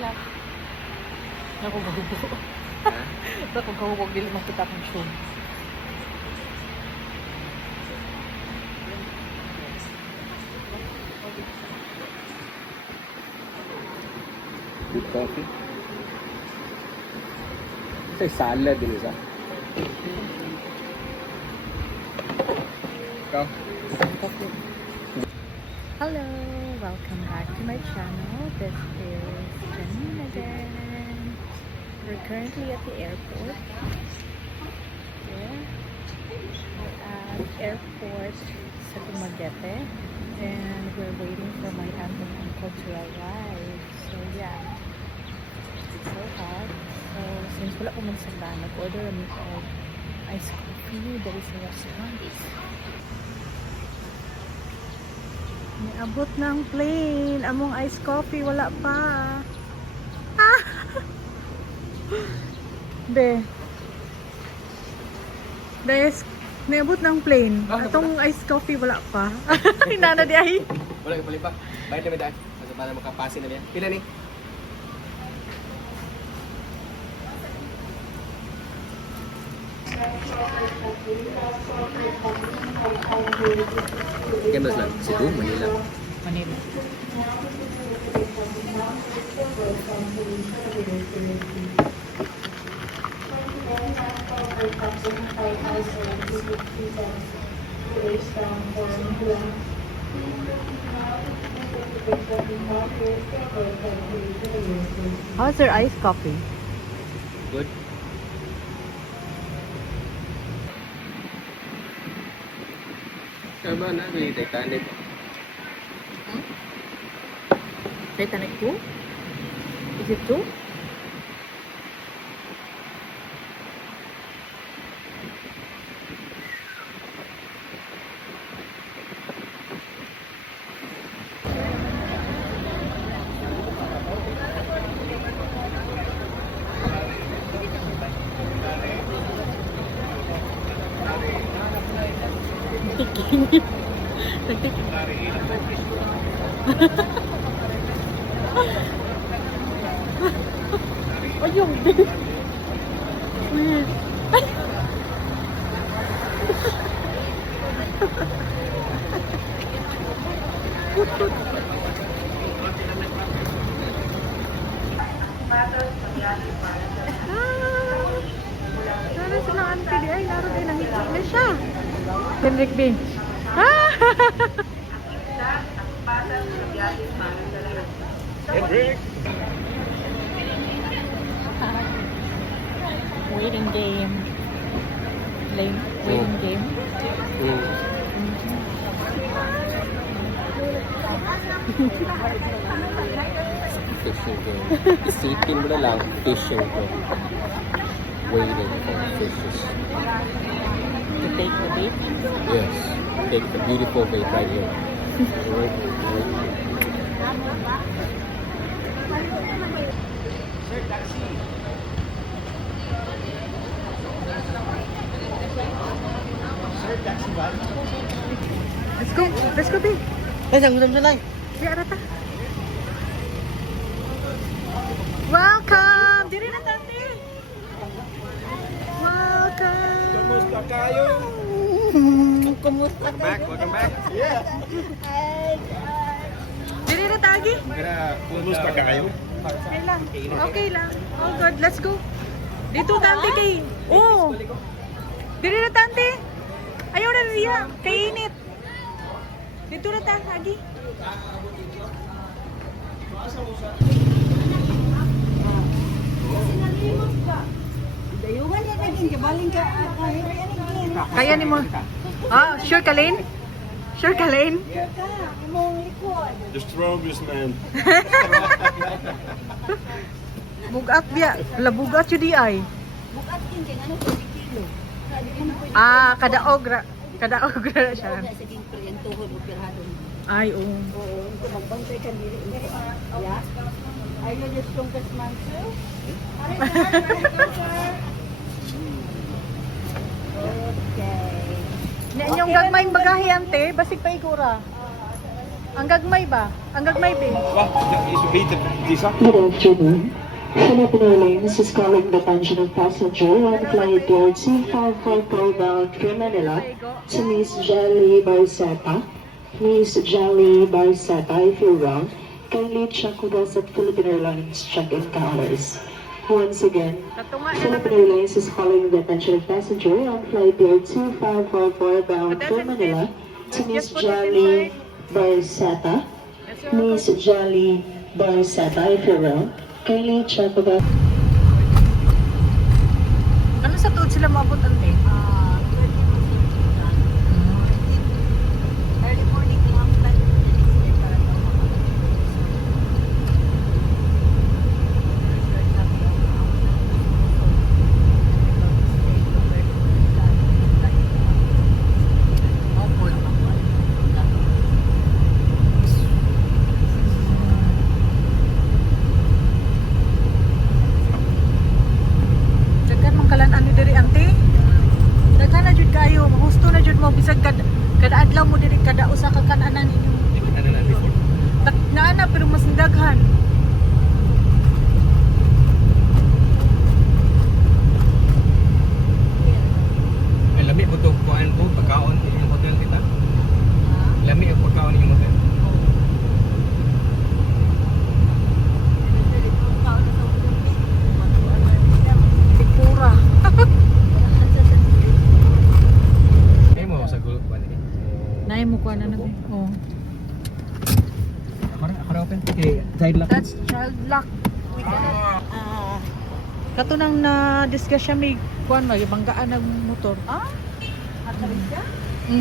lang. Ako gahubo. Ako gahubo, dili makita akong show. Good coffee. Ito yung salad din isa. Ikaw? Hello! Welcome back to my channel. This is Janine again. We're currently at the airport. Yeah. We're at airport sa Dumaguete. And we're waiting for my aunt and uncle to arrive. So yeah. It's so hot. So since wala ko man sila, nag-order kami of iced coffee. There is a restaurant. May abot ng plane. Among iced coffee, wala pa. Ah! Be. Dahil may abot ng plane. Atong iced coffee, wala pa. Hinana di ay. Wala yung palipa. Bayad na may daan. Kasi para makapasin na niya. Pila ni? Gambas lang. Cebu, Manila. Manila. How's their iced coffee? Good. Tama na, may Titanic. Titanic 2? Is it 2? Ayun din. Weird. Sana sila auntie di ay naroon ay nangikot na siya. Henrik B. Henrik! Waiting game. Waiting game. Fishing game. Isipin mo na lang, fishing game. Waiting for fishes. To take the bait. Yes. Take the beautiful bait right here. Right. Sir, taxi. Sir, taxi ba? Let's go. Let's go, B. Ay, sanggulam sa live. Di arata. Welcome! Diri na tante. Welcome! Kumusta kayo? Kumusta Welcome back. Yeah. Diri na tagi? Kumusta kayo? Okay lang. Okay lang. All good. Let's go. Dito tante kay. Oh. Diri na tante. Ayaw na riya. Kainit. Dito na tagi. Dayuhan niya naging gabaling ka Kaya ni mo. Ah, sure ka Lane? Sure ka Lane? imong likod. The strongest man. Bugat biya. Labugat yun di ay. Bukat kin kay ano 20 kilo. Ah, kadaog ra na siya. Sa ginto yung tuhod o pirhado. Ay, oo. Oo, magbantay ka dili. Yeah. Are you the strongest man too? Okay. Na inyong gagmayng bagahe ante, basig pa igura. Ang gagmay ba? Ang gagmay ba? Wacht, is beter die zak. Good afternoon. Philippine Airlines is calling the attention of passenger on flight board 2544 bound from Manila to Miss Jelly Barceta. Miss Jelly Barceta, if you're wrong, kindly check with us at Philippine Airlines check-in counters. Once again, Katunga na Philippine naman. Airlines is calling the attention of passenger on flight board 2544 bound from Manila to Miss Jelly Barceta. Miss Jelly Barceta, if you're wrong, kindly check with us. Ano sa tuod sila maabot ante? Early morning lang, flight to the next para Daghan man kalan ani diri ante. Daghan na jud kayo, gusto na jud mo bisag kada adlaw mo diri kada usa ka kananan ninyo. Ano na before? Naana pero mas daghan. Ay, lami ko to kuan ko pagkaon yung hotel kita. Lami ang pagkaon yung hotel. Pura. Ay mo sa gulog ba ni? Nay mo kuha na natin. Oh. Ako na open. Okay, side lock. That's child lock. We cannot. Katunang na discuss siya may kuan ba banggaan ng motor. Atarin ka?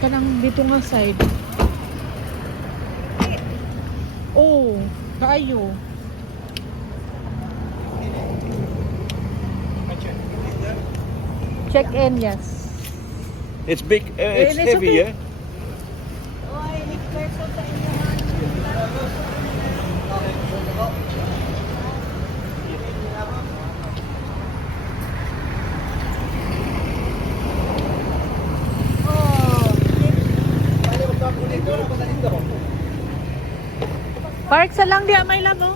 Kanang dito nga side. Oh, kaayo. Check in, yes. It's big, it's it's heavy, okay. yeah? Oy, next person sa inyo. Park sa lang di may lang oh.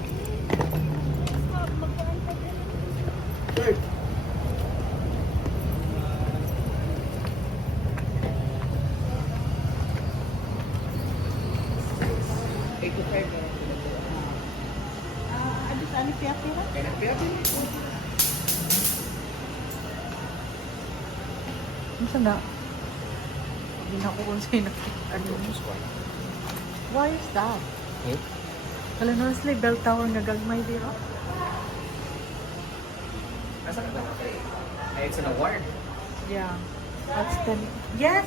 Adis ani piyapira? Ano na? Hindi na ko kung sa'yo ano. Why is that? Hmm? Kala honestly, bell tower nga gagmay di ba? It's an award. Yeah. That's 10. Yes!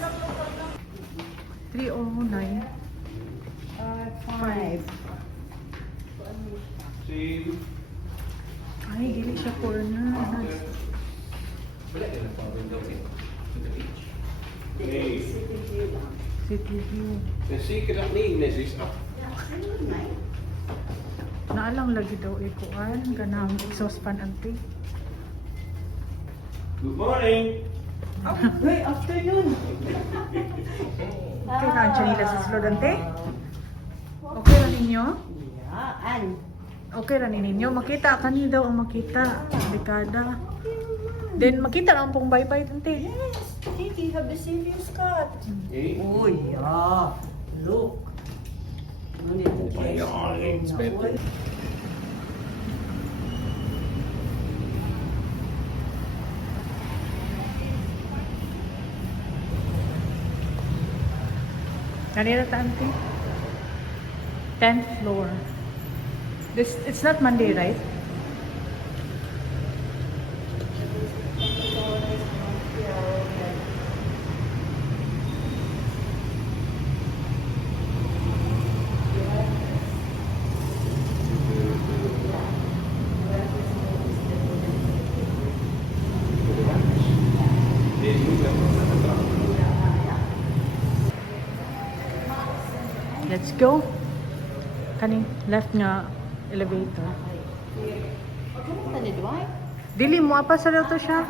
309. 5. Ay, dili siya corner. Wala din ang pang window in to the beach. City view. Zeker dat niet is af. Naalang lagi daw ikuan. Ganang exhaust fan ante. Good morning. Hey, afternoon. Okay na ang chanila sa slot ante? Okay ra ninyo? Yeah, and Okay ra ni ninyo. Makita kani daw ang makita. Dekada. Then makita lang pong bye-bye ante. yes, Kiki, have the serious cut. Hey. Oh yeah, look. No need to Ja, it's better. Kanina ta ante? 10th floor. This it's not Monday, right? Let's go. Kaning left nga elevator. Ano di ba? Dili mo apa sa to siya.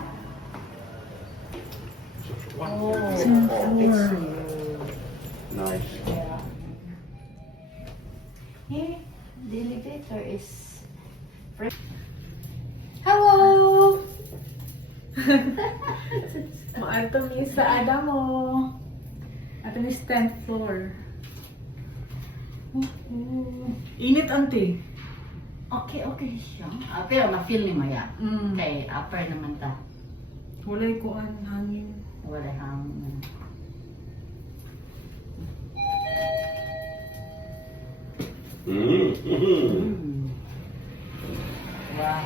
Oh, Tenth floor. Nice. Here, the elevator is... Hello! Maato mi sa Adamo. Ato ni 10th floor. Init ante. Okay, okay siya. Pero na-feel ni Maya. Kay upper naman ta. Walay ko an hangin. Wala hang... Wow.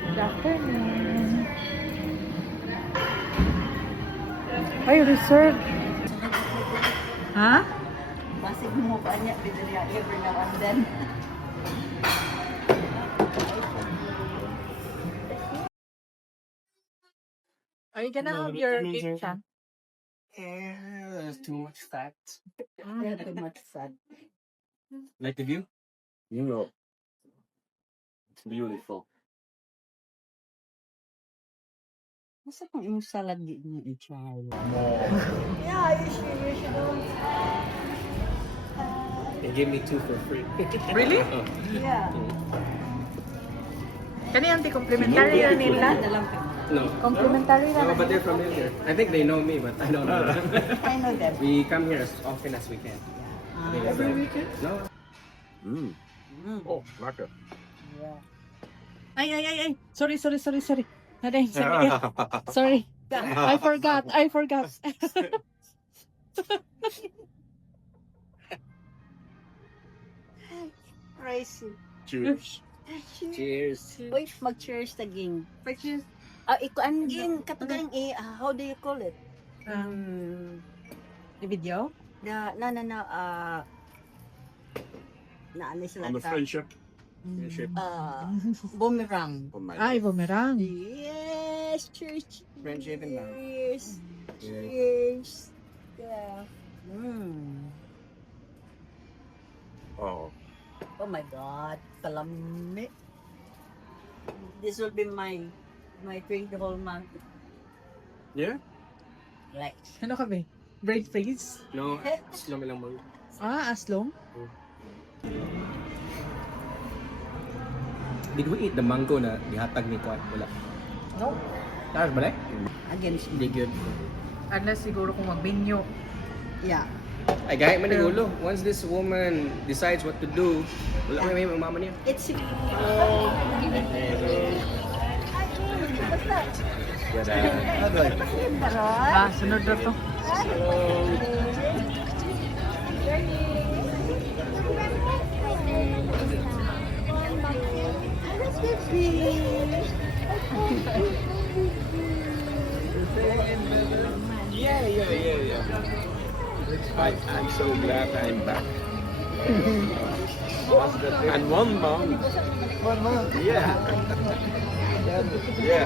Good afternoon. Ay, reserved. Ha? Basig mo pa niya, pinariya every now and then. Are you gonna have your pizza? Yeah, there's too much fat. Yeah, too much fun. Like the view? You know, it's beautiful. Masa kung yung salad di mo i-try? Yeah, you should. They gave me 2 for free. Really? Yeah. Kani ang complimentary na nila? No. Complimentary na No, nila. but they're familiar. I think they know me, but I don't know them. I know them. We come here as often as we can. Every weekend? No. Oh, Marco. Yeah. Ay. Sorry. Sorry. Sorry. I forgot. Crazy. Cheers. Cheers. Uy, mag-cheers taging. Cheers. Ikuan gin katugang how do you call it? The video? Na ano sila On the friendship. boomerang. Ay, bumerang. Yes, cheers. Friendship and love. Cheers. Cheers. Yeah. Oh. Oh my God, kalami. This will be my drink the whole month. Yeah? Like, Ano ka ba? Braid face? No, slow me lang mo. Aslong? Did we eat the mango na gihatag ni Kuan? Wala. no, Tapos balik? against Hindi good. Unless siguro kung magbinyo. yeah. Ay, kahit man ulo. Once this woman decides what to do, wala may mama niya. It's Sunod na to. Yeah. I'm so glad I'm back. And 1 month. 1 month. Yeah. Yeah.